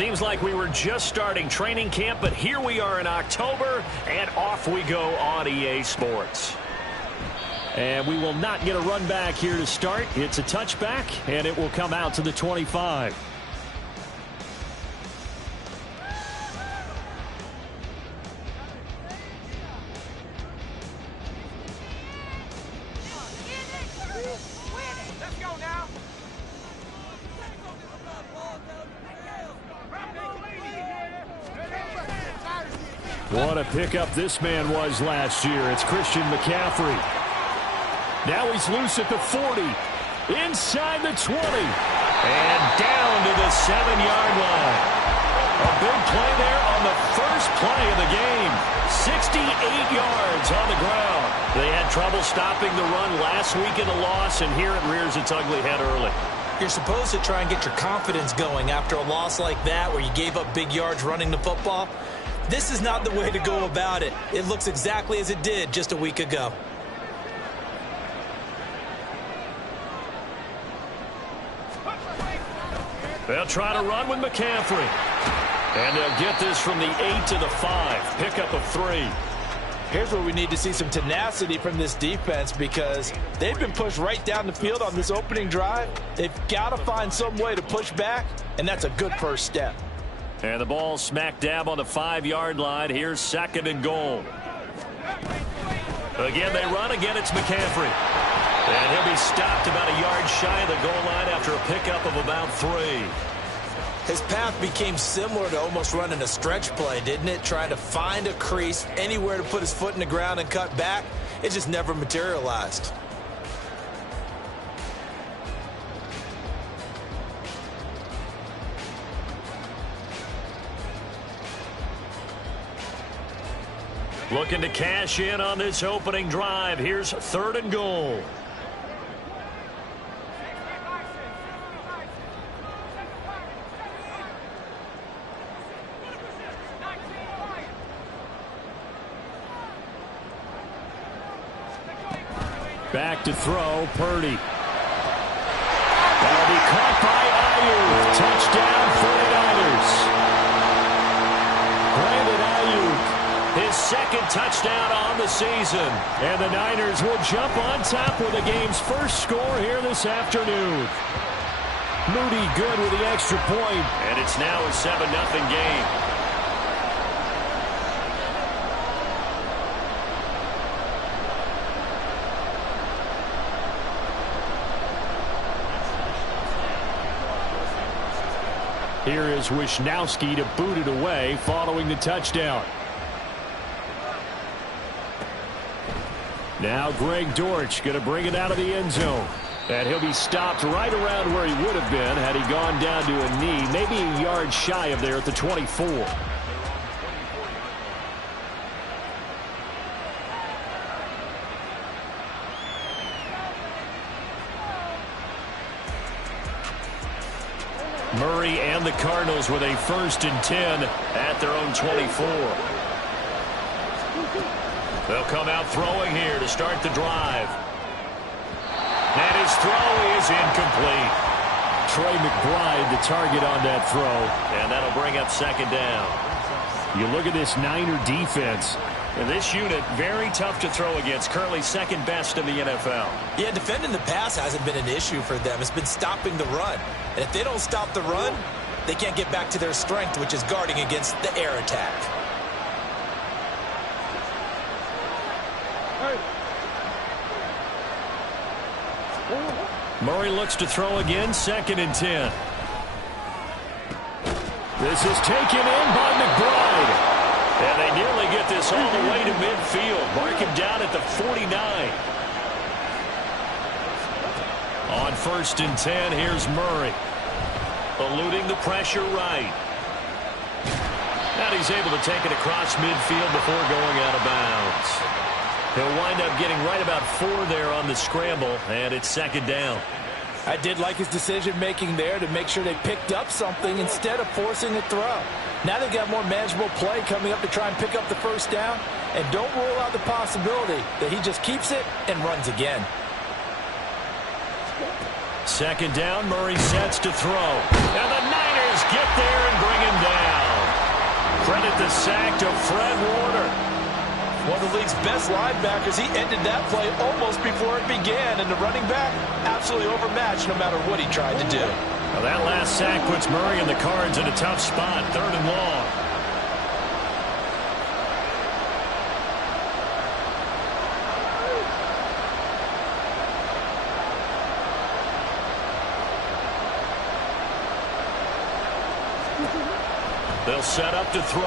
Seems like we were just starting training camp, but here we are in October, and off we go on EA Sports. And we will not get a run back here to start. It's a touchback, and it will come out to the 25. What a pickup this man was last year. It's Christian McCaffrey. Now he's loose at the 40. Inside the 20. And down to the 7-yard line. A big play there on the first play of the game. 68 yards on the ground. They had trouble stopping the run last week in the loss, and here it rears its ugly head early. You're supposed to try and get your confidence going after a loss like that where you gave up big yards running the football. This is not the way to go about it. It looks exactly as it did just a week ago. They'll try to run with McCaffrey. And they'll get this from the 8 to the 5. Pickup of 3. Here's where we need to see some tenacity from this defense because they've been pushed right down the field on this opening drive. They've got to find some way to push back, and that's a good first step. And the ball smack dab on the 5-yard line. Here's 2nd and goal. Again, they run. Again, it's McCaffrey. And he'll be stopped about a yard shy of the goal line after a pickup of about 3. His path became similar to almost running a stretch play, didn't it? Trying to find a crease, anywhere to put his foot in the ground and cut back. It just never materialized. Looking to cash in on this opening drive. Here's 3rd and goal. Back to throw, Purdy. That'll be caught by Ayuk. Touchdown, 49ers. Brandon Ayuk, his 2nd touchdown on the season. And the Niners will jump on top with the game's first score here this afternoon. Moody good with the extra point. And it's now a 7-0 game. Here is Wisnowski to boot it away following the touchdown. Now Greg Dortch going to bring it out of the end zone. And he'll be stopped right around where he would have been had he gone down to a knee, maybe a yard shy of there at the 24. Murray and the Cardinals with a 1st and 10 at their own 24. They'll come out throwing here to start the drive. And his throw is incomplete. Trey McBride the target on that throw. And that'll bring up 2nd down. You look at this Niner defense. And this unit, very tough to throw against. Currently 2nd best in the NFL. Yeah, defending the pass hasn't been an issue for them. It's been stopping the run. And if they don't stop the run, they can't get back to their strength, which is guarding against the air attack. Murray looks to throw again, 2nd and 10. This is taken in by McBride. And they nearly get this all the way to midfield. Mark him down at the 49. On 1st and 10, here's Murray. Eluding the pressure right. And he's able to take it across midfield before going out of bounds. He'll wind up getting right about 4 there on the scramble, and it's 2nd down. I did like his decision-making there to make sure they picked up something instead of forcing a throw. Now they've got more manageable play coming up to try and pick up the 1st down, and don't rule out the possibility that he just keeps it and runs again. 2nd down, Murray sets to throw. And the Niners get there and bring him Credit the sack to Fred Warner. One of the league's best linebackers. He ended that play almost before it began. And the running back, absolutely overmatched no matter what he tried to do. Well, that last sack puts Murray and the Cards in a tough spot, 3rd and long. They'll set up to throw.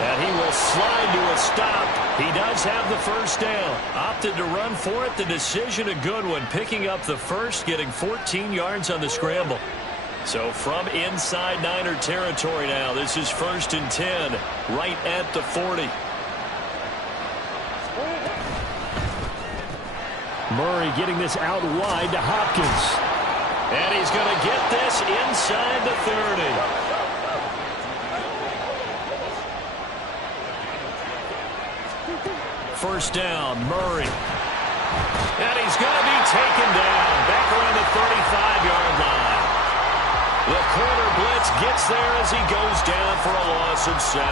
And he will slide to a stop. He does have the first down. Opted to run for it. The decision a good one. Picking up the first, getting 14 yards on the scramble. So from inside Niner territory now, this is 1st and 10, right at the 40. Murray getting this out wide to Hopkins. And he's going to get this inside the 30. First down, Murray. And he's going to be taken down back around the 35-yard line. The corner blitz gets there as he goes down for a loss of 7.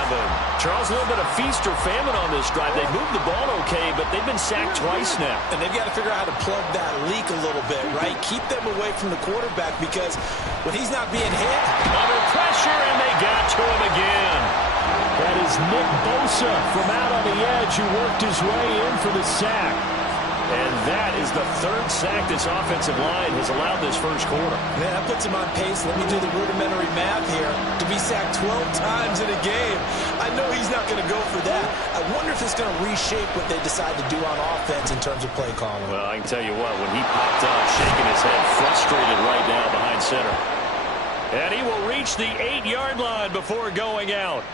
Charles, a little bit of feast or famine on this drive. They moved the ball okay, but they've been sacked twice now. And they've got to figure out how to plug that leak a little bit, right? Keep them away from the quarterback because when he's not being hit. Under pressure, and they got to him again. That is Nick Bosa from out on the edge who worked his way in for the sack. And that is the 3rd sack this offensive line has allowed this first quarter. Man, that puts him on pace. Let me do the rudimentary math here. To be sacked 12 times in a game. I know he's not going to go for that. I wonder if it's going to reshape what they decide to do on offense in terms of play calling. Well, I can tell you what, when he popped up, shaking his head, frustrated right now behind center. And he will reach the 8-yard line before going out.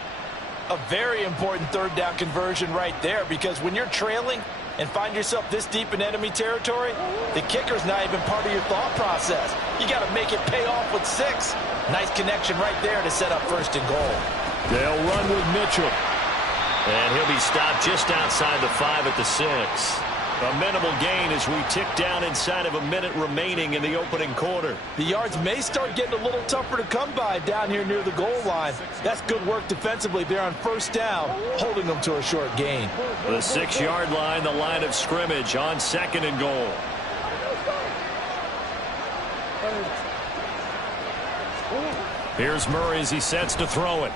A very important 3rd down conversion right there, because when you're trailing and find yourself this deep in enemy territory, the kicker's not even part of your thought process. You got to make it pay off with 6. Nice connection right there to set up 1st and goal. They'll run with Mitchell. And he'll be stopped just outside the 5 at the 6. A minimal gain as we tick down inside of a minute remaining in the opening quarter. The yards may start getting a little tougher to come by down here near the goal line. That's good work defensively there on 1st down, holding them to a short gain. The 6-yard line, the line of scrimmage on 2nd and goal. Here's Murray as he sets to throw it.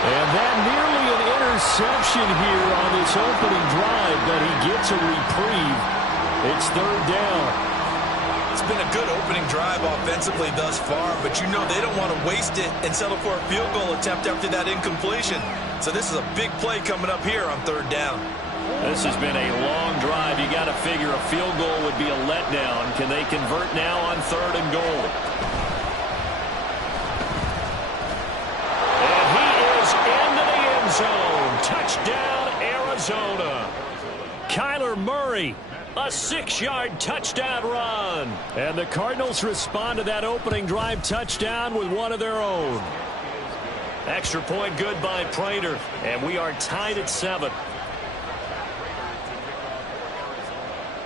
And that nearly an interception here on this opening drive, but he gets a reprieve. It's 3rd down. It's been a good opening drive offensively thus far, but you know they don't want to waste it and settle for a field goal attempt after that incompletion. So this is a big play coming up here on 3rd down. This has been a long drive. You got to figure a field goal would be a letdown. Can they convert now on 3rd and goal? Zone. Touchdown, Arizona. Kyler Murray, a 6-yard touchdown run. And the Cardinals respond to that opening drive touchdown with one of their own. Extra point good by Prater. And we are tied at 7.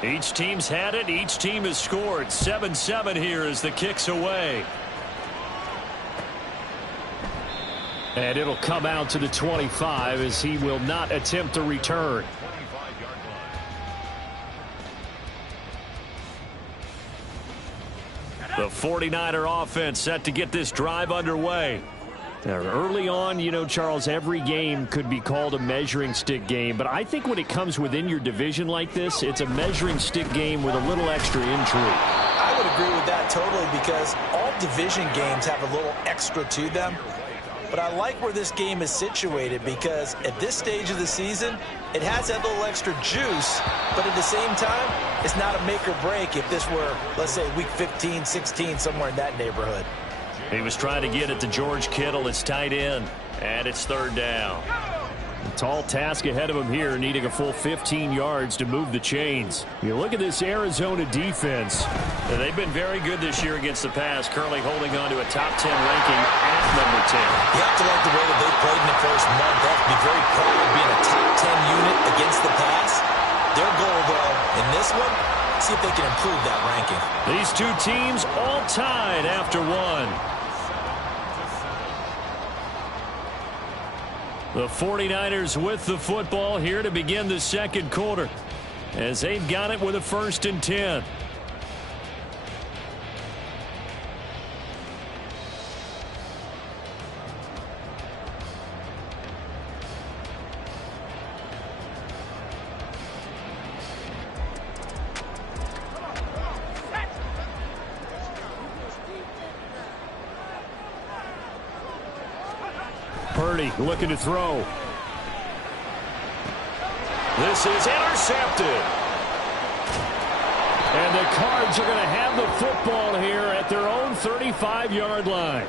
Each team's had it. Each team has scored. 7-7 here as the kick's away. And it'll come out to the 25 as he will not attempt to return. The 49er offense set to get this drive underway. Now, early on, you know, Charles, every game could be called a measuring stick game. But I think when it comes within your division like this, it's a measuring stick game with a little extra intrigue. I would agree with that totally because all division games have a little extra to them. But I like where this game is situated because at this stage of the season, it has that little extra juice, but at the same time, it's not a make or break if this were, let's say, week 15, 16, somewhere in that neighborhood. He was trying to get it to George Kittle, his tight end, and it's 3rd down. A tall task ahead of him here, needing a full 15 yards to move the chains. You look at this Arizona defense. They've been very good this year against the pass, currently holding on to a top 10 ranking at number 10. You have to like the way that they played in the first month. They have to be very proud of being a top 10 unit against the pass. Their goal, though, in this one, See if they can improve that ranking. These two teams all tied after one. The 49ers with the football here to begin the second quarter, as they've got it with a 1st and 10. Purdy looking to throw. This is intercepted. And the Cards are going to have the football here at their own 35-yard line.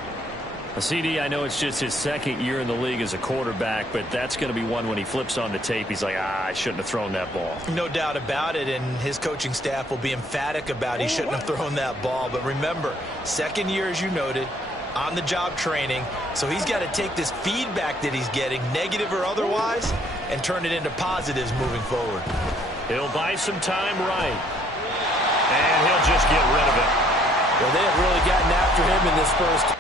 CD, I know it's just his 2nd year in the league as a quarterback, but that's going to be one when he flips on the tape. He's like, I shouldn't have thrown that ball. No doubt about it, and his coaching staff will be emphatic about he shouldn't have thrown that ball. But remember, 2nd year, as you noted, on-the-job training, so he's got to take this feedback that he's getting, negative or otherwise, and turn it into positives moving forward. He'll buy some time right, and he'll just get rid of it. Well, they have really gotten after him in this first.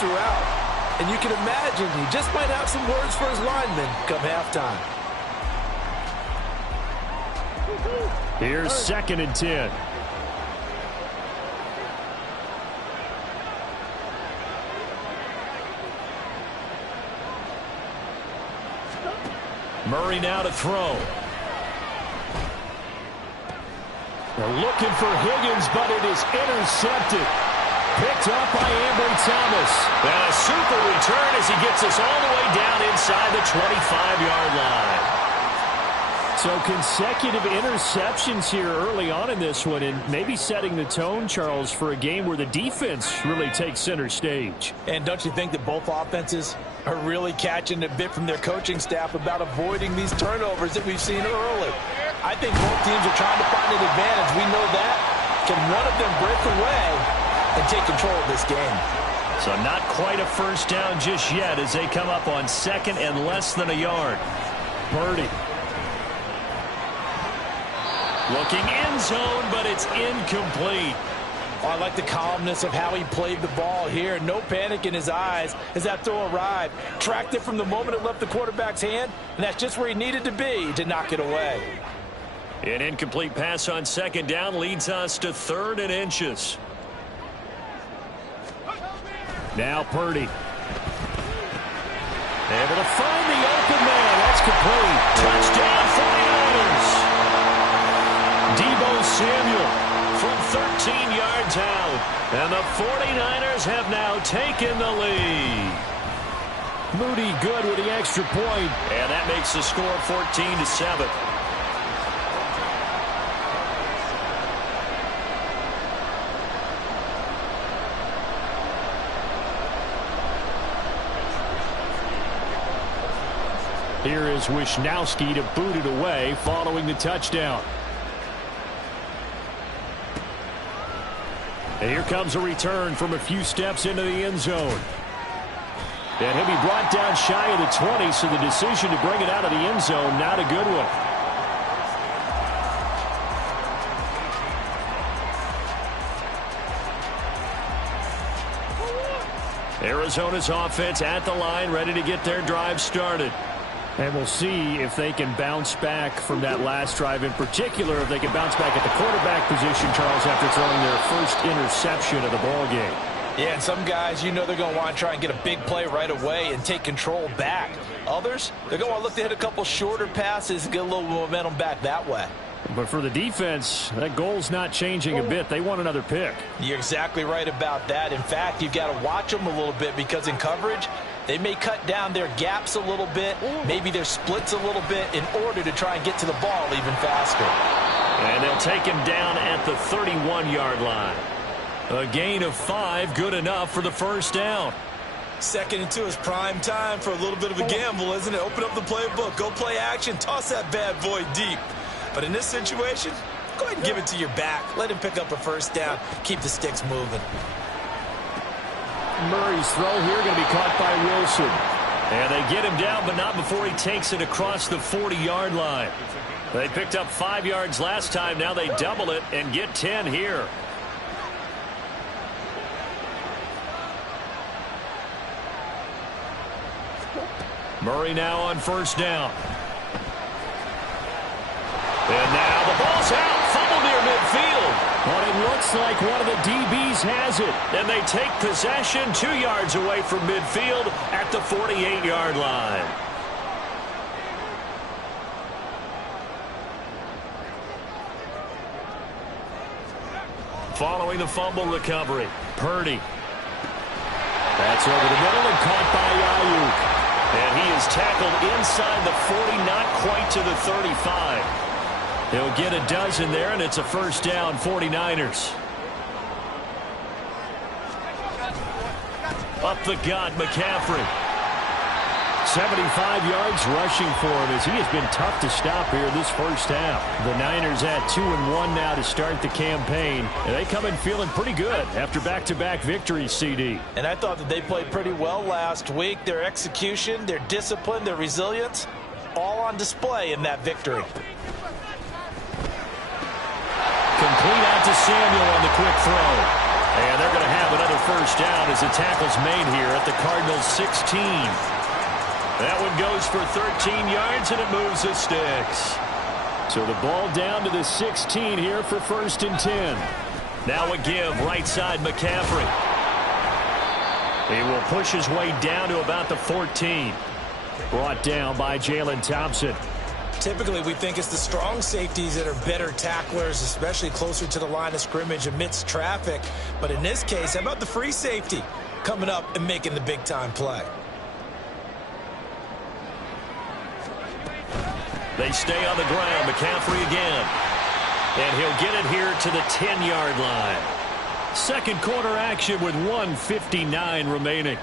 throughout. And you can imagine he just might have some words for his linemen come halftime. Here's 2nd and 10. Murray now to throw. They're looking for Higgins, but it is intercepted. Picked up by Ambry Thomas. And a super return as he gets us all the way down inside the 25-yard line. So consecutive interceptions here early on in this one, and maybe setting the tone, Charles, for a game where the defense really takes center stage. And don't you think that both offenses are really catching a bit from their coaching staff about avoiding these turnovers that we've seen early? I think both teams are trying to find an advantage. We know that. Can one of them break away and take control of this game? So not quite a first down just yet as they come up on 2nd and less than a yard. Purdy. Looking end zone, but it's incomplete. Oh, I like the calmness of how he played the ball here. No panic in his eyes as that throw arrived. Tracked it from the moment it left the quarterback's hand, and that's just where he needed to be to knock it away. An incomplete pass on 2nd down leads us to 3rd and inches. Now Purdy. Able to find the open man. That's complete. Touchdown 49ers. Deebo Samuel from 13 yards out. And the 49ers have now taken the lead. Moody good with the extra point. And that makes the score 14-7. Here is Wisnowski to boot it away following the touchdown. And here comes a return from a few steps into the end zone. And he'll be brought down shy of the 20, so the decision to bring it out of the end zone, not a good one. Arizona's offense at the line, ready to get their drive started. And we'll see if they can bounce back from that last drive, in particular if they can bounce back at the quarterback position, Charles, after throwing their first interception of the ballgame. Yeah, and some guys, you know they're going to want to try and get a big play right away and take control back. Others, they're going to want to look to hit a couple shorter passes and get a little momentum back that way. But for the defense, that goal's not changing a bit. They want another pick. You're exactly right about that. In fact, you've got to watch them a little bit because in coverage, they may cut down their gaps a little bit, maybe their splits a little bit in order to try and get to the ball even faster. And they'll take him down at the 31-yard line. A gain of 5, good enough for the first down. 2nd and 2 is prime time for a little bit of a gamble, isn't it? Open up the playbook, go play action, toss that bad boy deep. But in this situation, go ahead and give it to your back. Let him pick up a first down. Keep the sticks moving. Murray's throw here going to be caught by Wilson. And they get him down, but not before he takes it across the 40-yard line. They picked up 5 yards last time. Now they double it and get 10 here. Murray now on first down. And now the ball's out. Fumble near midfield. But it looks like one of the DBs has it. And they take possession 2 yards away from midfield at the 48-yard line. Following the fumble recovery, Purdy. That's over the middle and caught by Ayuk. And he is tackled inside the 40, not quite to the 35. He'll get a dozen there, and it's a first down, 49ers. Up the gut, McCaffrey. 75 yards rushing for him as he has been tough to stop here this first half. The Niners at 2-1 now to start the campaign. And they come in feeling pretty good after back-to-back victories, CD. And I thought that they played pretty well last week. Their execution, their discipline, their resilience, all on display in that victory. Complete out to Samuel on the quick throw. And they're going to have another first down as the tackle's made here at the Cardinals' 16. That one goes for 13 yards, and it moves the sticks. So the ball down to the 16 here for 1st and 10. Now a give right side McCaffrey. He will push his way down to about the 14. Brought down by Jalen Thompson. Typically, we think it's the strong safeties that are better tacklers, especially closer to the line of scrimmage amidst traffic. But in this case, how about the free safety coming up and making the big-time play? They stay on the ground. McCaffrey again. And he'll get it here to the 10-yard line. Second quarter action with 1:59 remaining.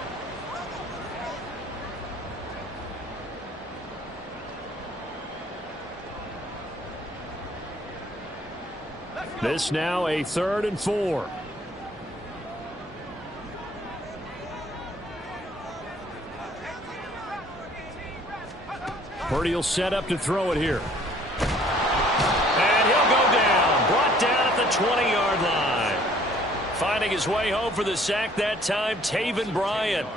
This now a 3rd and 4. Purdy will set up to throw it here. And he'll go down. Brought down at the 20-yard line. Finding his way home for the sack that time, Taven Bryan.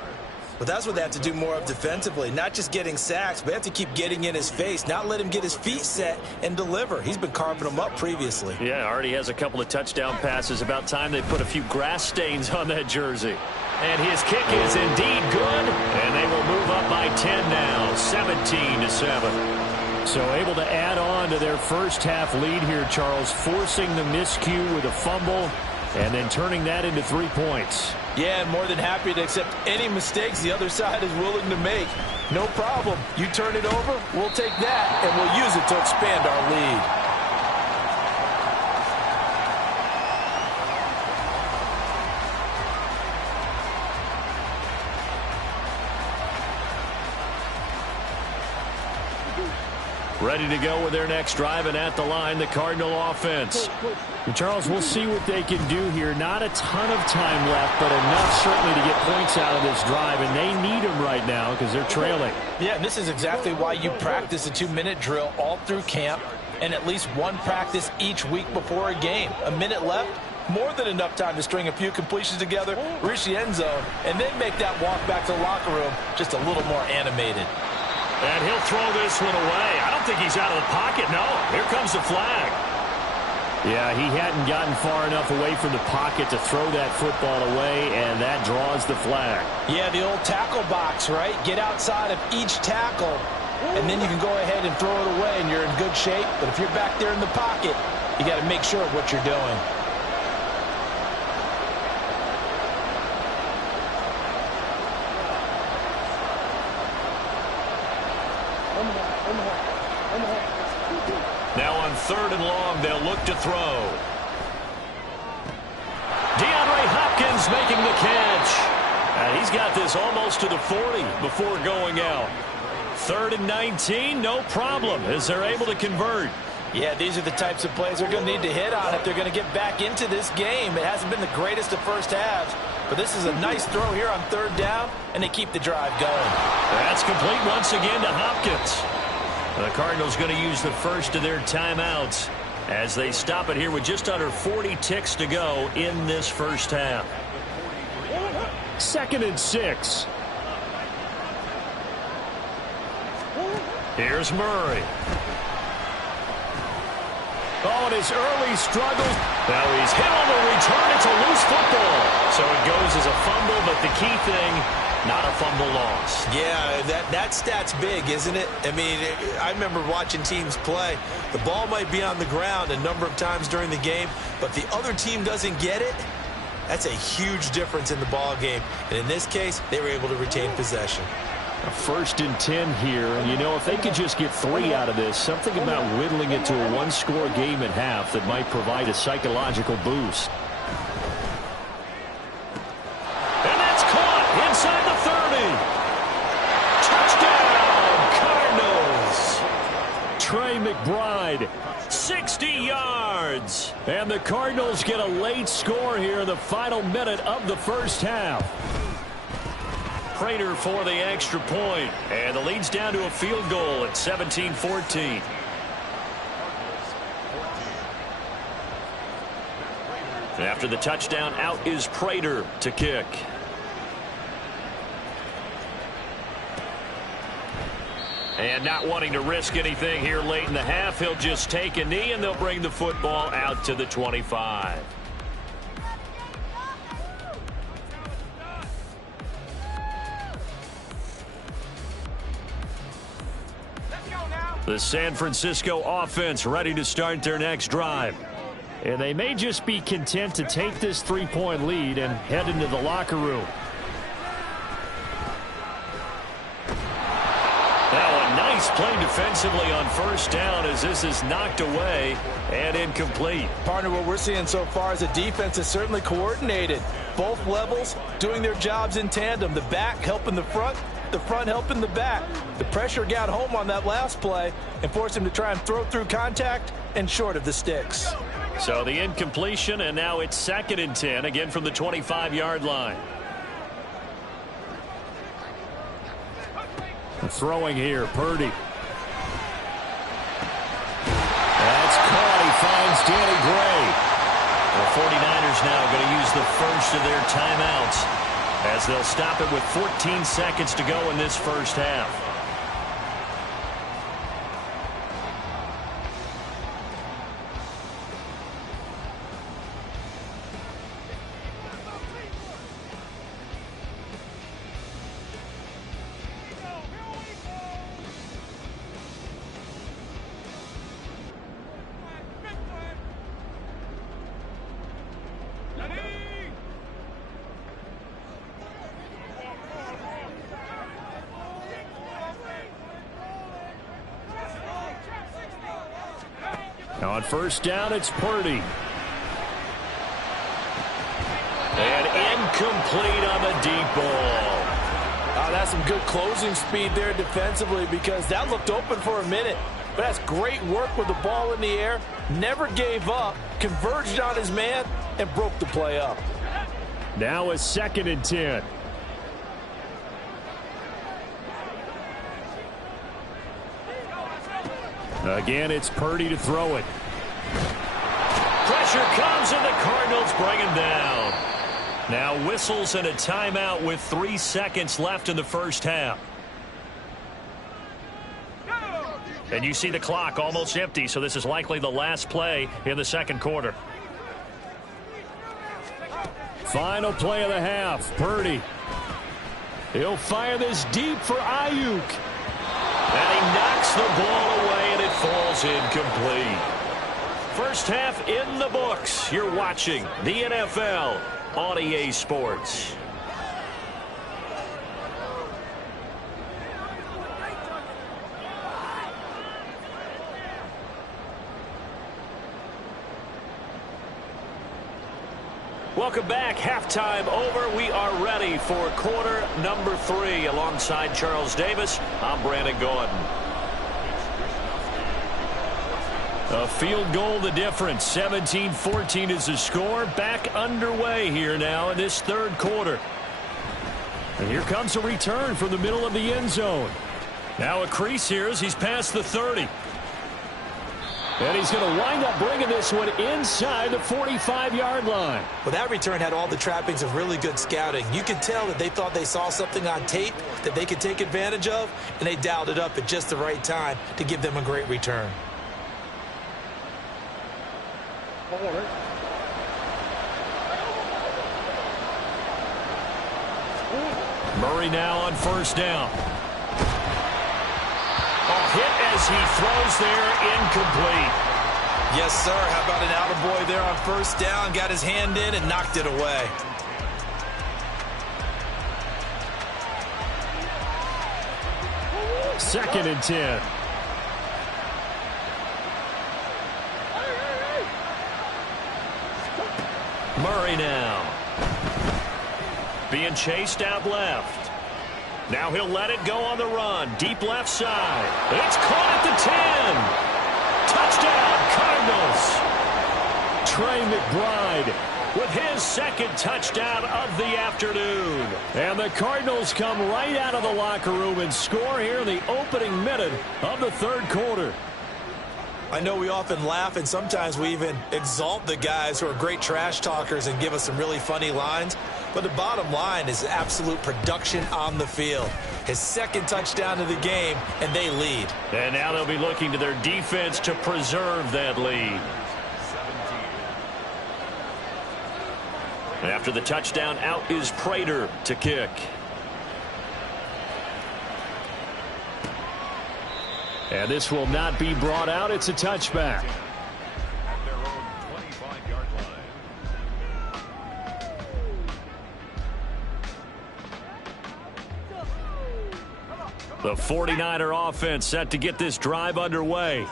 But that's what they have to do more of defensively. Not just getting sacks, but they have to keep getting in his face. Not let him get his feet set and deliver. He's been carving them up previously. Yeah, already has a couple of touchdown passes. About time they put a few grass stains on that jersey. And his kick is indeed good. And they will move up by 10 now, 17-7. So able to add on to their first half lead here, Charles, forcing the miscue with a fumble and then turning that into 3 points. Yeah, and more than happy to accept any mistakes the other side is willing to make. No problem. You turn it over, we'll take that, and we'll use it to expand our lead. Ready to go with their next drive, and at the line, the Cardinal offense. And Charles, we'll see what they can do here. Not a ton of time left, but enough certainly to get points out of this drive, and they need them right now because they're trailing. Yeah, and this is exactly why you practice a 2-minute drill all through camp and at least one practice each week before a game. A minute left, more than enough time to string a few completions together, reach the end zone, and then make that walk back to the locker room just a little more animated. And he'll throw this one away. I don't think he's out of the pocket. No, here comes the flag. Yeah, he hadn't gotten far enough away from the pocket to throw that football away, and that draws the flag. Yeah, the old tackle box, right? Get outside of each tackle, and then you can go ahead and throw it away, and you're in good shape. But if you're back there in the pocket, you got to make sure of what you're doing. Now on 3rd and long, they'll look to throw. DeAndre Hopkins making the catch. And he's got this almost to the 40 before going out. 3rd and 19, no problem, as they're able to convert. Yeah, these are the types of plays they're going to need to hit on if they're going to get back into this game. It hasn't been the greatest of first halves, but this is a nice throw here on 3rd down, and they keep the drive going. That's complete once again to Hopkins. The Cardinals going to use the first of their timeouts as they stop it here with just under 40 ticks to go in this first half. 2nd and 6. Here's Murray. Oh, and his early struggles. Now he's hit on the return. It's a loose football. So it goes as a fumble, but the key thing, not a fumble loss. Yeah, that stat's big, isn't it? I mean, I remember watching teams play. The ball might be on the ground a number of times during the game, but the other team doesn't get it. That's a huge difference in the ball game. And in this case, they were able to retain possession. A 1st and 10 here, and you know, if they could just get 3 out of this, something about whittling it to a one-score game at half that might provide a psychological boost. And that's caught inside the 30. Touchdown, Cardinals. Trey McBride, 60 yards. And the Cardinals get a late score here in the final minute of the first half. Prater for the extra point, and the lead's down to a field goal at 17-14. After the touchdown, out is Prater to kick. And not wanting to risk anything here late in the half, he'll just take a knee, and they'll bring the football out to the 25. The San Francisco offense ready to start their next drive. And they may just be content to take this 3-point lead and head into the locker room. Now a nice play defensively on first down as this is knocked away and incomplete. Partner, what we're seeing so far is the defense is certainly coordinated. Both levels doing their jobs in tandem. The back helping the front helping the back. The pressure got home on that last play and forced him to try and throw through contact and short of the sticks. So the incompletion, and now it's 2nd and 10, again from the 25-yard line. Throwing here, Purdy. That's caught. He finds Danny Gray. The 49ers now going to use the first of their timeouts as they'll stop it with 14 seconds to go in this first half. Now on first down, it's Purdy. And incomplete on the deep ball. Oh, that's some good closing speed there defensively because that looked open for a minute. But that's great work with the ball in the air. Never gave up, converged on his man, and broke the play up. Now a 2nd and 10. Again, it's Purdy to throw it. Pressure comes, and the Cardinals bring him down. Now whistles and a timeout with 3 seconds left in the first half. And you see the clock almost empty, so this is likely the last play in the second quarter. Final play of the half, Purdy. He'll fire this deep for Ayuk. And he knocks the ball away, and it falls incomplete. First half in the books. You're watching the NFL on EA Sports. Welcome back. Halftime over. We are ready for quarter number 3. Alongside Charles Davis, I'm Brandon Gordon. A field goal the difference. 17-14 is the score. Back underway here now in this third quarter. And here comes a return from the middle of the end zone. Now a crease here as he's past the 30. And he's going to wind up bringing this one inside the 45-yard line. Well, that return had all the trappings of really good scouting. You could tell that they thought they saw something on tape that they could take advantage of, and they dialed it up at just the right time to give them a great return. Murray now on first down. Hit as he throws there, incomplete. Yes, sir. How about an attaboy there on first down? Got his hand in and knocked it away. Second and 10. Murray now. Being chased out left. Now he'll let it go on the run. Deep left side. It's caught at the 10. Touchdown, Cardinals. Trey McBride with his second touchdown of the afternoon. And the Cardinals come right out of the locker room and score here in the opening minute of the third quarter. I know we often laugh and sometimes we even exalt the guys who are great trash talkers and give us some really funny lines. But the bottom line is absolute production on the field. His second touchdown of the game, and they lead. And now they'll be looking to their defense to preserve that lead. After the touchdown, out is Prater to kick. And this will not be brought out. It's a touchback. At their own 25-yard line. The 49er offense set to get this drive underway.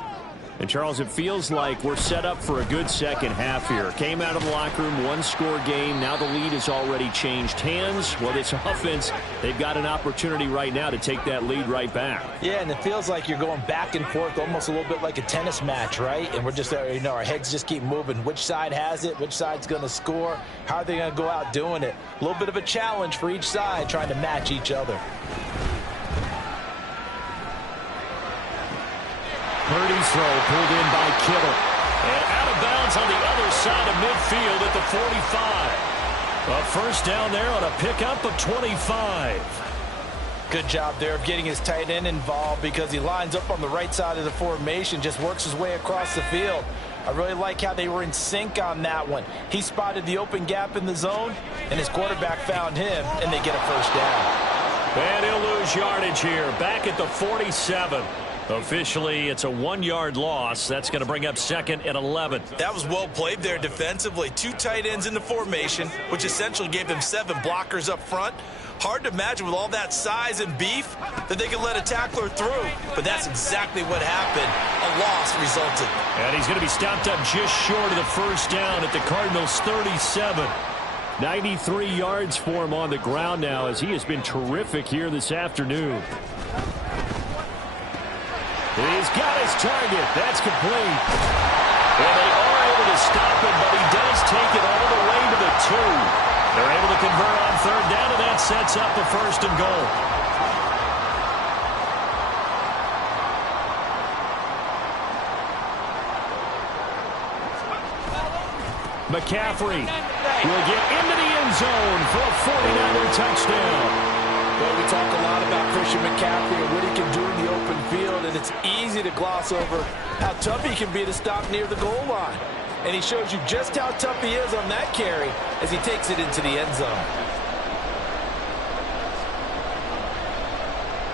And, Charles, it feels like we're set up for a good second half here. Came out of the locker room, one-score game. Now the lead has already changed hands. Well, this offense, they've got an opportunity right now to take that lead right back. Yeah, and it feels like you're going back and forth almost a little bit like a tennis match, right? And we're just, our heads just keep moving. Which side has it? Which side's going to score? How are they going to go out doing it? A little bit of a challenge for each side trying to match each other. Purdy's throw pulled in by Kittle. And out of bounds on the other side of midfield at the 45. A first down there on a pickup of 25. Good job there of getting his tight end involved because he lines up on the right side of the formation, just works his way across the field. I really like how they were in sync on that one. He spotted the open gap in the zone, and his quarterback found him, and they get a first down. And he'll lose yardage here, back at the 47. Officially, it's a 1-yard loss. That's going to bring up second and 11. That was well played there defensively. Two tight ends in the formation, which essentially gave them 7 blockers up front. Hard to imagine with all that size and beef that they could let a tackler through. But that's exactly what happened. A loss resulted. And he's going to be stopped up just short of the first down at the Cardinals' 37. 93 yards for him on the ground now as he has been terrific here this afternoon. He's got his target. That's complete. And they are able to stop him, but he does take it all the way to the 2. They're able to convert on third down, and that sets up a first and goal. McCaffrey will get into the end zone for a 49er touchdown. Well, we talk a lot about Christian McCaffrey and what he can do in the open field, and it's easy to gloss over how tough he can be to stop near the goal line. And he shows you just how tough he is on that carry as he takes it into the end zone.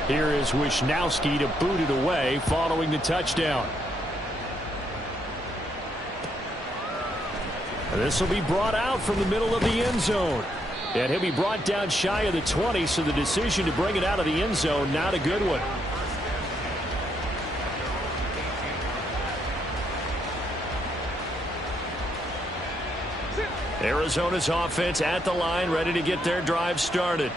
Here is Wisnowski to boot it away following the touchdown. And this will be brought out from the middle of the end zone. And he'll be brought down shy of the 20, so the decision to bring it out of the end zone, not a good one. Arizona's offense at the line, ready to get their drive started.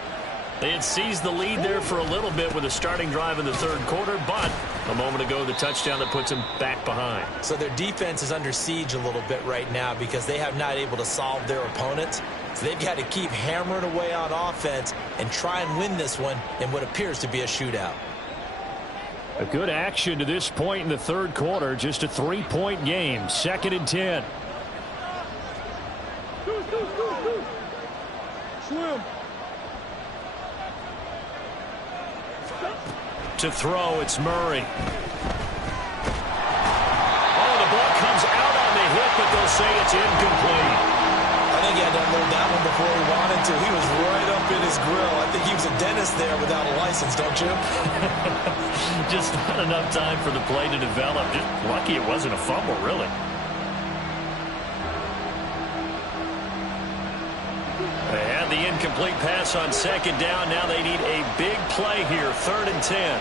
They had seized the lead there for a little bit with a starting drive in the third quarter, but a moment ago, the touchdown that puts them back behind. So their defense is under siege a little bit right now because they have not able to solve their opponents. So they've got to keep hammering away on offense and try and win this one in what appears to be a shootout. A good action to this point in the third quarter. Just a 3-point game. 2nd and 10. Swim. To throw, it's Murray. Oh, the ball comes out on the hit, but they'll say it's incomplete. I think he had to unload that one before he wanted to. He was right up in his grill. I think he was a dentist there without a license, don't you? Just not enough time for the play to develop. Just lucky it wasn't a fumble, really. They had the incomplete pass on second down. Now they need a big play here. 3rd and 10.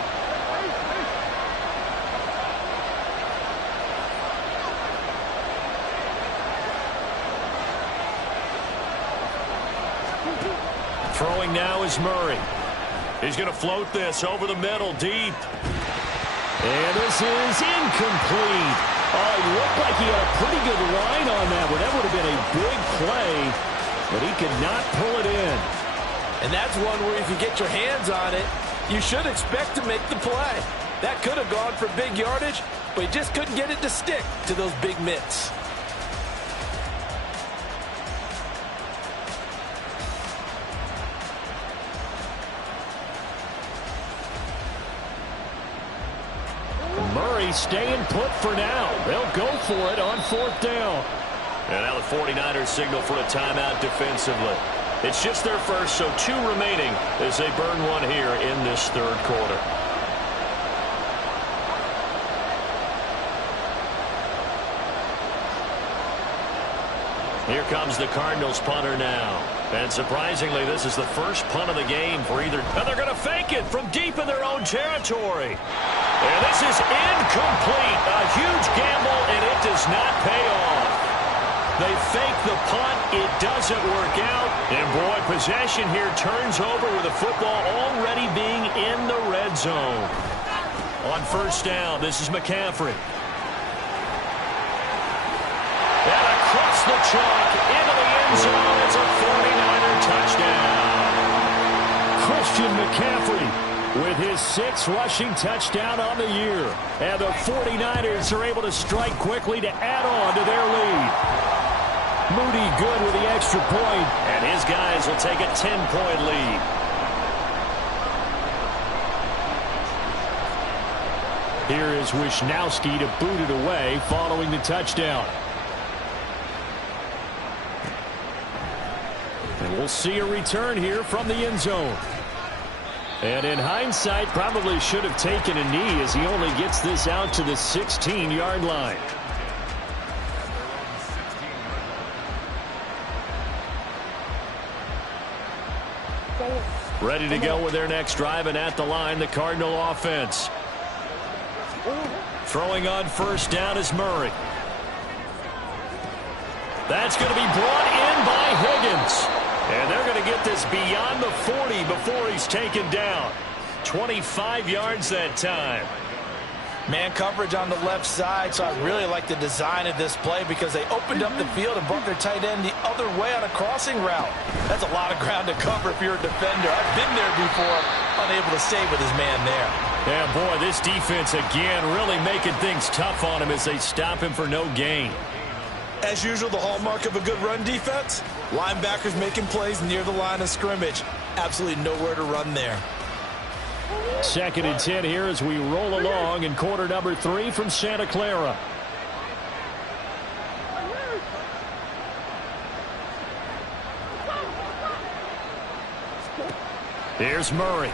Throwing now is Murray. He's going to float this over the middle, deep. And this is incomplete. Oh, he looked like he had a pretty good line on that one. That would have been a big play, but he could not pull it in. And that's one where if you get your hands on it, you should expect to make the play. That could have gone for big yardage, but he just couldn't get it to stick to those big mitts. Murray staying put for now. They'll go for it on 4th down. And now the 49ers signal for a timeout defensively. It's just their first, so 2 remaining as they burn one here in this 3rd quarter. Here comes the Cardinals punter now. And surprisingly, this is the first punt of the game for either. And they're going to fake it from deep in their own territory. And this is incomplete. A huge gamble, and it does not pay off. They fake the punt. It doesn't work out. And, boy, possession here turns over with the football already being in the red zone. On 1st down, this is McCaffrey. And across the chalk into the end zone. It's a 49er touchdown. Christian McCaffrey with his 6th rushing touchdown on the year. And the 49ers are able to strike quickly to add on to their lead. Moody good with the extra point. And his guys will take a 10-point lead. Here is Wisnowski to boot it away following the touchdown. And we'll see a return here from the end zone. And in hindsight, probably should have taken a knee as he only gets this out to the 16-yard line. Ready to go with their next drive, and at the line, the Cardinal offense. Throwing on 1st down is Murray. That's going to be brought in by Higgins. And they're going to get this beyond the 40 before he's taken down. 25 yards that time. Man coverage on the left side, so I really like the design of this play because they opened up the field and brought their tight end the other way on a crossing route. That's a lot of ground to cover if you're a defender. I've been there before, unable to stay with his man there. Yeah, boy, this defense again really making things tough on him as they stop him for no gain. As usual, the hallmark of a good run defense, linebackers making plays near the line of scrimmage. Absolutely nowhere to run there. 2nd and 10 here as we roll along in quarter number 3 from Santa Clara. Here's Murray.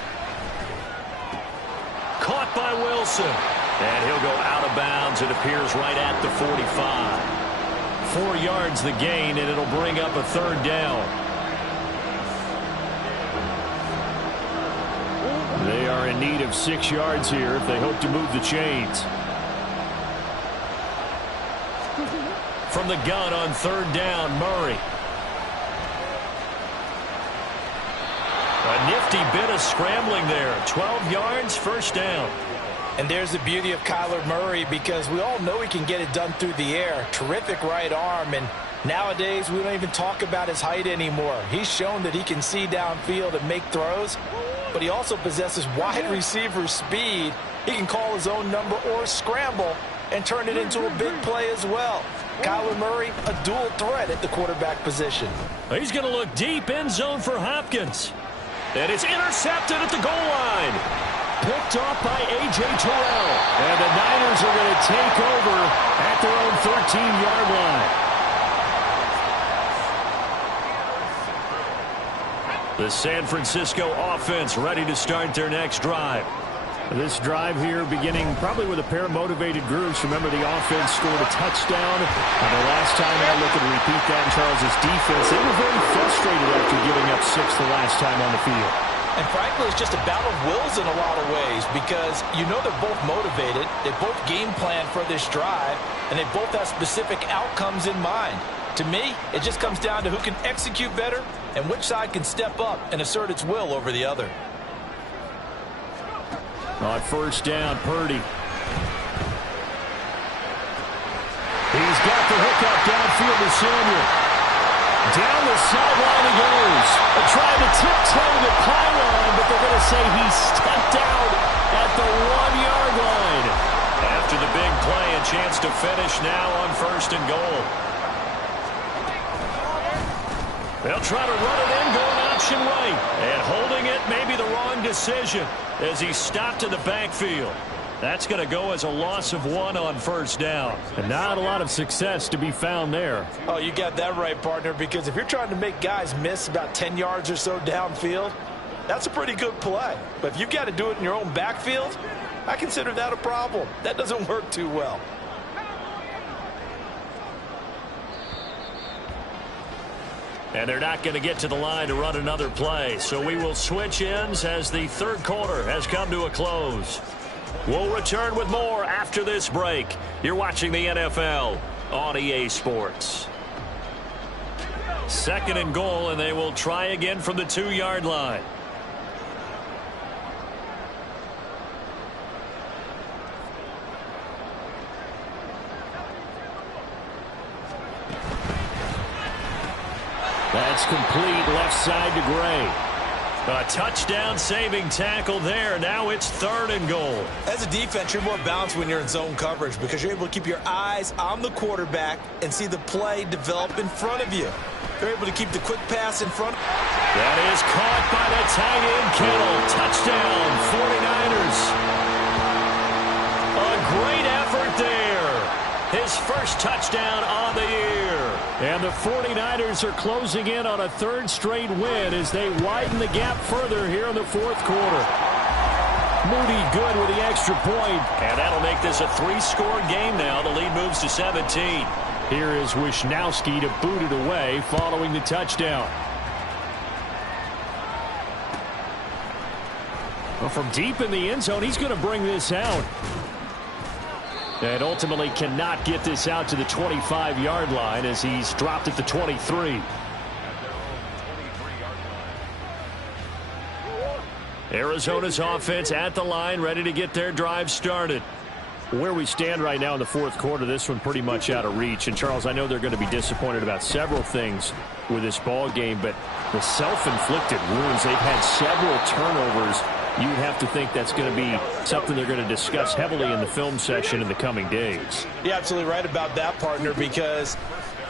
Caught by Wilson. And he'll go out of bounds. It appears right at the 45. 4 yards the gain, and it'll bring up a 3rd down. They are in need of 6 yards here if they hope to move the chains. From the gun on 3rd down, Murray. A nifty bit of scrambling there. 12 yards, 1st down. And there's the beauty of Kyler Murray because we all know he can get it done through the air. Terrific right arm, and nowadays we don't even talk about his height anymore. He's shown that he can see downfield and make throws, but he also possesses wide receiver speed. He can call his own number or scramble and turn it into a big play as well. Kyler Murray, a dual threat at the quarterback position. He's going to look deep, end zone for Hopkins. And it's intercepted at the goal line. Picked off by A.J. Terrell. And the Niners are going to take over at their own 13-yard line. The San Francisco offense ready to start their next drive. This drive here beginning probably with a pair of motivated groups. Remember, the offense scored a touchdown. And the last time I look at repeat that in Charles' defense, they were very frustrated after giving up 6 the last time on the field. And frankly, it's just a battle of wills in a lot of ways because you know they're both motivated. They both game plan for this drive, and they both have specific outcomes in mind. To me, it just comes down to who can execute better and which side can step up and assert its will over the other. On 1st down, Purdy. He's got the hookup downfield to Samuel. Down the sideline he goes. They're trying to tiptoe the pylon, but they're going to say he stepped out at the 1-yard a chance to finish now on 1st and goal. They'll try to run it in, going option right. And holding it may be the wrong decision as he stopped in the backfield. That's going to go as a loss of 1 on 1st down. And not a lot of success to be found there. Oh, you got that right, partner, because if you're trying to make guys miss about 10 yards or so downfield, that's a pretty good play. But if you've got to do it in your own backfield, I consider that a problem. That doesn't work too well. And they're not going to get to the line to run another play. So we will switch ends as the 3rd quarter has come to a close. We'll return with more after this break. You're watching the NFL on EA Sports. 2nd and goal, and they will try again from the 2-yard line. That's complete left side to Gray. A touchdown-saving tackle there. Now it's 3rd and goal. As a defense, you're more balanced when you're in zone coverage because you're able to keep your eyes on the quarterback and see the play develop in front of you. They're able to keep the quick pass in front. That is caught by the tight end, Kittle. Touchdown, 49ers. A great effort there. His first touchdown on the year. And the 49ers are closing in on a 3rd straight win as they widen the gap further here in the 4th quarter. Moody good with the extra point. And that'll make this a 3-score game now. The lead moves to 17. Here is Wisnowski to boot it away following the touchdown. Well, from deep in the end zone, he's going to bring this out. And ultimately cannot get this out to the 25-yard line as he's dropped at the 23. Arizona's offense at the line, ready to get their drive started. Where we stand right now in the 4th quarter, this one pretty much out of reach. And, Charles, I know they're going to be disappointed about several things with this ball game, but the self-inflicted wounds, they've had several turnovers. You'd have to think that's going to be something they're going to discuss heavily in the film session in the coming days. You're absolutely right about that, partner, because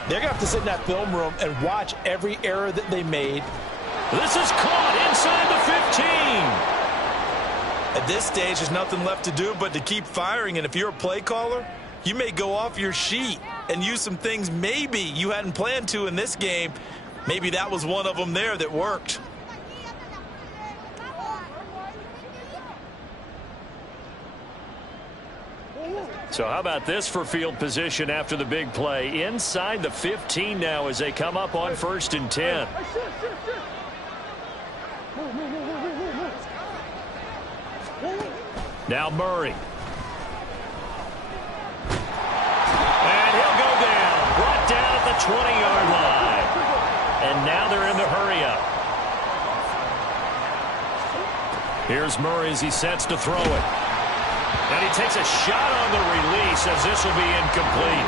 they're going to have to sit in that film room and watch every error that they made. This is caught inside the 15. At this stage, there's nothing left to do but to keep firing. And if you're a play caller, you may go off your sheet and use some things maybe you hadn't planned to in this game. Maybe that was one of them there that worked. So how about this for field position after the big play? Inside the 15 now as they come up on 1st and 10. Now Murray. And he'll go down. Brought down at the 20-yard line. And now they're in the hurry up. Here's Murray as he sets to throw it. And he takes a shot on the release as this will be incomplete.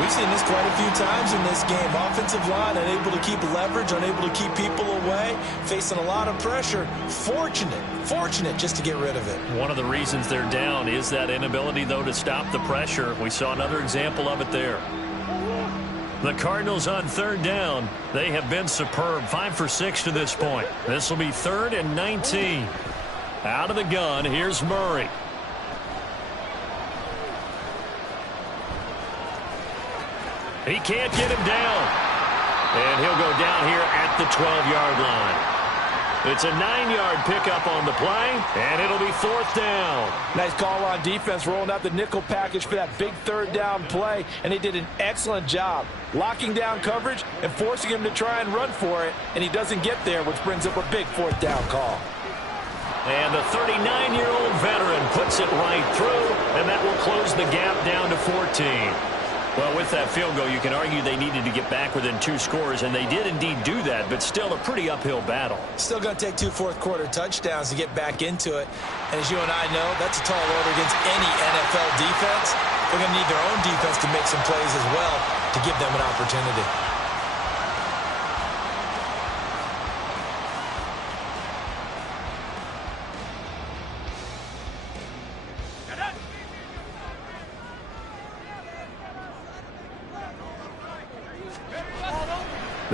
We've seen this quite a few times in this game. Offensive line unable to keep leverage, unable to keep people away, facing a lot of pressure. Fortunate just to get rid of it. One of the reasons they're down is that inability, though, to stop the pressure. We saw another example of it there. The Cardinals on 3rd down. They have been superb. 5 for 6 to this point. This will be 3rd and 19. Out of the gun, here's Murray. He can't get him down. And he'll go down here at the 12-yard line. It's a 9-yard pickup on the play, and it'll be 4th down. Nice call on defense, rolling out the nickel package for that big 3rd down play, and they did an excellent job locking down coverage and forcing him to try and run for it, and he doesn't get there, which brings up a big 4th down call. And the 39-year-old veteran puts it right through, and that will close the gap down to 14. Well, with that field goal, you can argue they needed to get back within 2 scores, and they did indeed do that, but still a pretty uphill battle. Still going to take 2 fourth-quarter touchdowns to get back into it. And as you and I know, that's a tall order against any NFL defense. They're going to need their own defense to make some plays as well to give them an opportunity.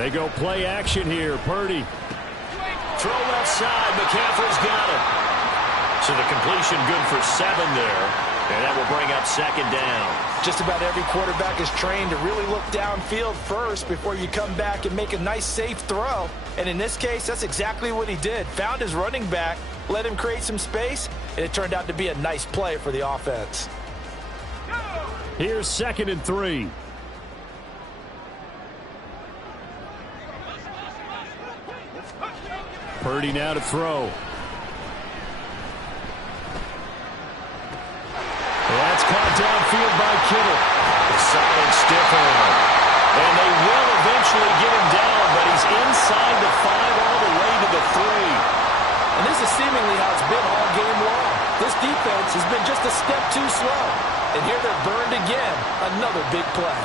They go play action here. Purdy. Throw left side. McCaffrey's got it. So the completion good for 7 there. And that will bring up 2nd down. Just about every quarterback is trained to really look downfield first before you come back and make a nice, safe throw. And in this case, that's exactly what he did. Found his running back, let him create some space, and it turned out to be a nice play for the offense. Here's 2nd and 3. Purdy now to throw. That's caught downfield by Kittle. A solid stiff arm. And they will eventually get him down, but he's inside the 5 all the way to the 3. And this is seemingly how it's been all game long. This defense has been just a step too slow. And here they're burned again. Another big play.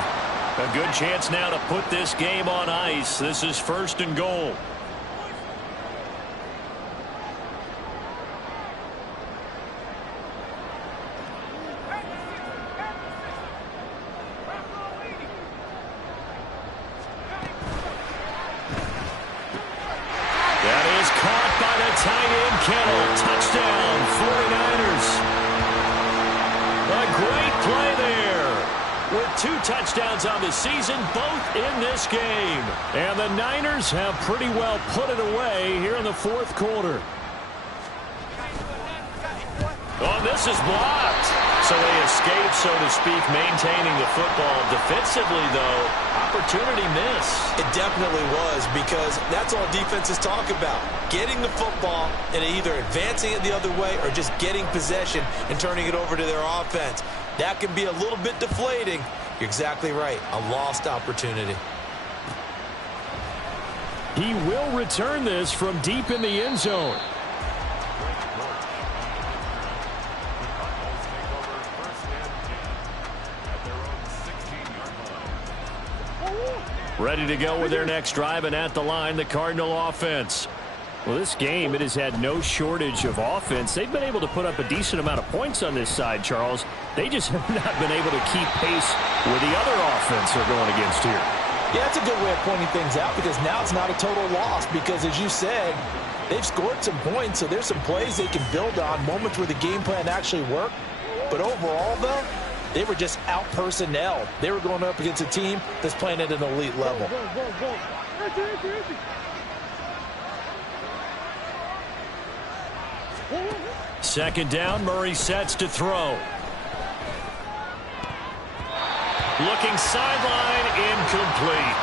A good chance now to put this game on ice. This is 1st and goal. Tight end Kittle, touchdown, 49ers. A great play there. With 2 touchdowns on the season, both in this game. And the Niners have pretty well put it away here in the 4th quarter. Oh, this is blocked. So they escape, so to speak, maintaining the football. Defensively, though, opportunity miss. It definitely was, because that's all defenses talk about. Getting the football and either advancing it the other way or just getting possession and turning it over to their offense. That can be a little bit deflating. You're exactly right. A lost opportunity. He will return this from deep in the end zone. Ready to go with their next drive, and at the line, the Cardinal offense. Well, this game, it has had no shortage of offense. They've been able to put up a decent amount of points on this side, Charles. They just have not been able to keep pace with the other offense they're going against here. Yeah, that's a good way of pointing things out, because now it's not a total loss, because as you said, they've scored some points, so there's some plays they can build on, moments where the game plan actually worked. But overall, though, they were just out-personnel. They were going up against a team that's playing at an elite level. Second down, Murray sets to throw. Looking sideline, incomplete.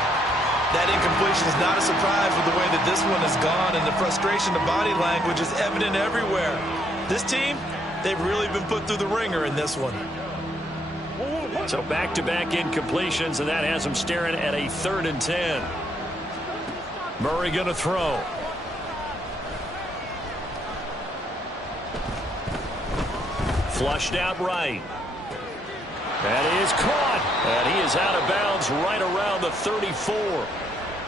That incompletion is not a surprise with the way that this one has gone, and the frustration, the body language is evident everywhere. This team, they've really been put through the ringer in this one. So back-to-back incompletions, and that has them staring at a 3rd and 10. Murray going to throw. Flushed out right. That is caught. And he is out of bounds right around the 34.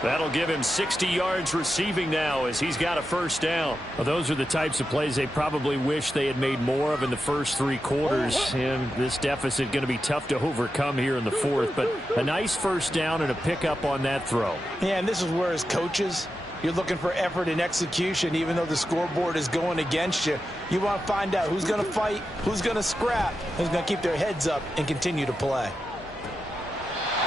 That'll give him 60 yards receiving now as he's got a 1st down. Well, those are the types of plays they probably wish they had made more of in the first 3 quarters. And this deficit going to be tough to overcome here in the 4th. But a nice 1st down and a pickup on that throw. Yeah, and this is where as coaches, you're looking for effort and execution, even though the scoreboard is going against you. You want to find out who's going to fight, who's going to scrap, who's going to keep their heads up and continue to play.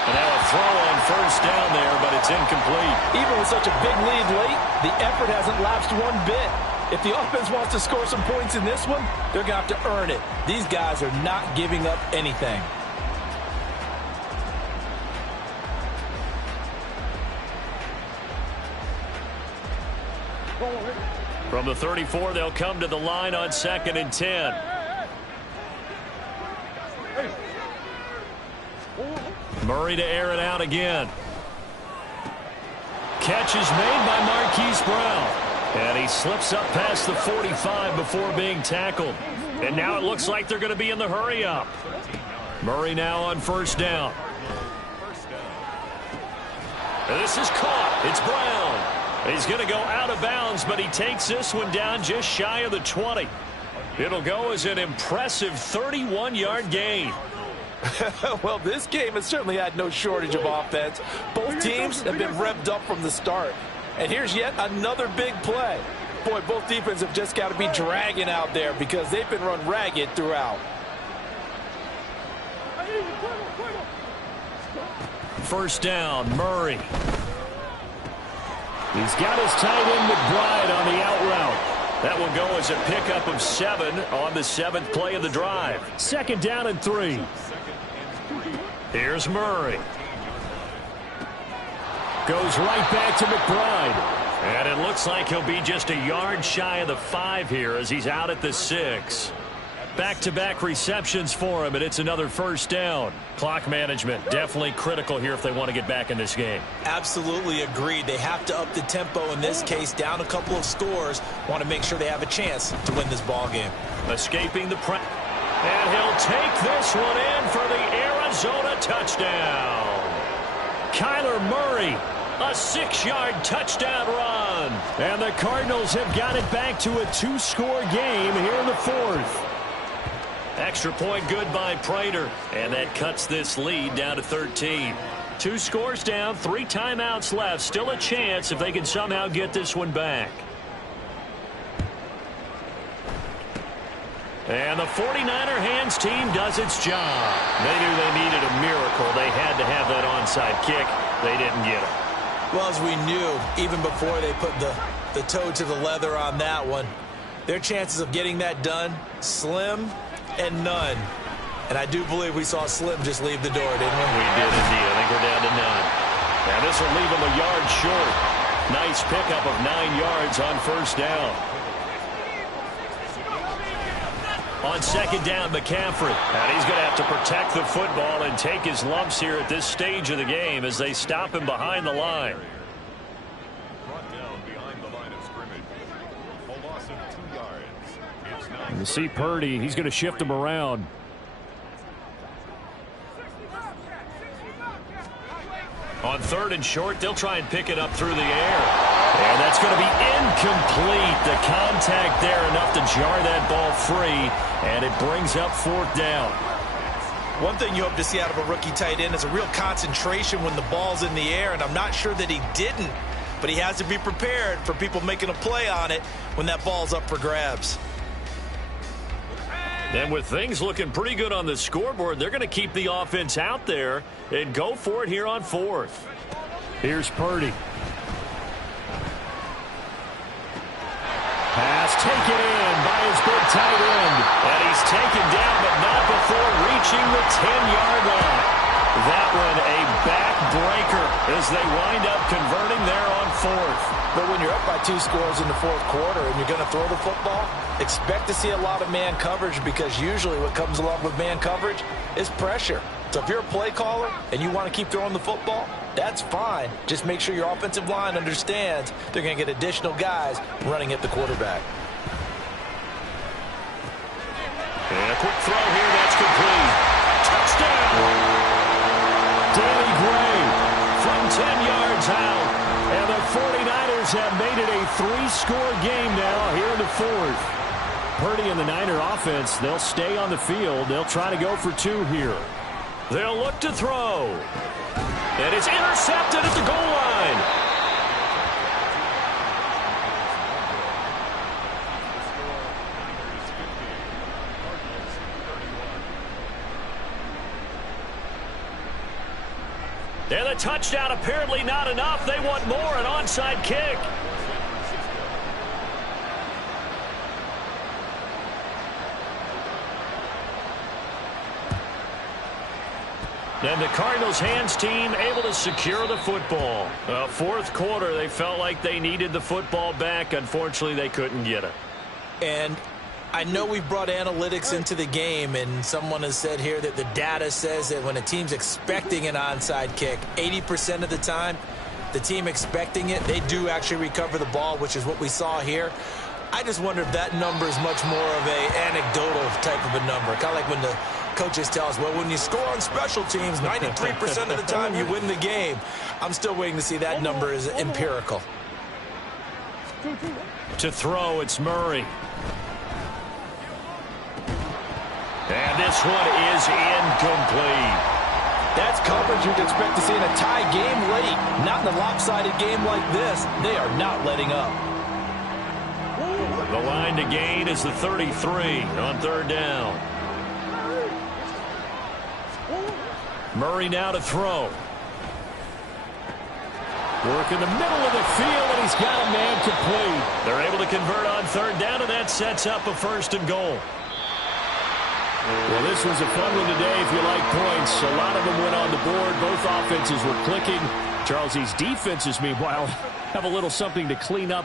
And now a throw on 1st down there, but it's incomplete. Even with such a big lead late, the effort hasn't lapsed one bit. If the offense wants to score some points in this one, they're going to have to earn it. These guys are not giving up anything. From the 34, they'll come to the line on 2nd and 10. Murray to air it out again. Catch is made by Marquise Brown. And he slips up past the 45 before being tackled. And now it looks like they're going to be in the hurry up. Murray now on 1st down. And this is caught. It's Brown. He's going to go out of bounds, but he takes this one down just shy of the 20. It'll go as an impressive 31-yard gain. Well, this game has certainly had no shortage of offense. Both teams have been revved up from the start. And here's yet another big play. Boy, both defenses have just got to be dragging out there because they've been run ragged throughout. First down, Murray. He's got his tight end McBride on the out route. That will go as a pickup of 7 on the 7th play of the drive. Second down and 3. Here's Murray. Goes right back to McBride. And it looks like he'll be just a yard shy of the 5 here as he's out at the 6. Back-to-back receptions for him, and it's another first down. Clock management definitely critical here if they want to get back in this game. Absolutely agreed. They have to up the tempo in this case, down a couple of scores. Want to make sure they have a chance to win this ball game. Escaping the press. And he'll take this one in for the Arizona touchdown. Kyler Murray, a 6-yard touchdown run. And the Cardinals have got it back to a 2-score game here in the 4th. Extra point good by Prater, and that cuts this lead down to 13. 2 scores down, 3 timeouts left. Still a chance if they can somehow get this one back. And the 49er hands team does its job. They knew they needed a miracle. They had to have that onside kick. They didn't get it. Well, as we knew, even before they put the toe to the leather on that one, their chances of getting that done, slim and none. And I do believe we saw Slim just leave the door, didn't we? We did indeed. I think we're down to none. And this will leave him a yard short. Nice pickup of 9 yards on first down. On second down, McCaffrey. And he's going to have to protect the football and take his lumps here at this stage of the game as they stop him behind the line. Brought down behind the line of scrimmage. A loss of 2 yards. It's not. You see Purdy. He's going to shift him around. On third and short, they'll try and pick it up through the air. And that's going to be incomplete. The contact there enough to jar that ball free. And it brings up fourth down. One thing you hope to see out of a rookie tight end is a real concentration when the ball's in the air, and I'm not sure that he didn't, but he has to be prepared for people making a play on it when that ball's up for grabs. And with things looking pretty good on the scoreboard, they're going to keep the offense out there and go for it here on fourth. Here's Purdy. Pass taken in by his big tight end. And he's taken down, but not before reaching the 10-yard line. That one a backbreaker as they wind up converting there on fourth. But when you're up by 2 scores in the fourth quarter and you're going to throw the football, expect to see a lot of man coverage, because usually what comes along with man coverage is pressure. So if you're a play caller and you want to keep throwing the football, that's fine. Just make sure your offensive line understands they're going to get additional guys running at the quarterback. And a quick throw here, that's complete. Touchdown! Danny Gray from 10 yards out. And the 49ers have made it a 3-score game now here in the fourth. Purdy and the Niner offense, they'll stay on the field. They'll try to go for 2 here. They'll look to throw. And it's intercepted at the goal line. And the touchdown apparently not enough. They want more, an onside kick. And the Cardinals hands team able to secure the football. Fourth quarter, they felt like they needed the football back. Unfortunately, they couldn't get it. And I know we've brought analytics into the game, and someone has said here that the data says that when a team's expecting an onside kick, 80% of the time, the team expecting it, they do actually recover the ball, which is what we saw here. I just wonder if that number is much more of an anecdotal type of a number. Kind of like when the coaches tell us, well, when you score on special teams, 93% of the time you win the game. I'm still waiting to see that number is empirical. To throw, it's Murray. And this one is incomplete. That's coverage you'd expect to see in a tie game late. Not in a lopsided game like this. They are not letting up. The line to gain is the 33 on third down. Murray now to throw. Work in the middle of the field, and he's got a man complete. They're able to convert on third down, and that sets up a 1st and goal. Well, this was a fun one today if you like points. A lot of them went on the board. Both offenses were clicking. Charles, these defenses, meanwhile, have a little something to clean up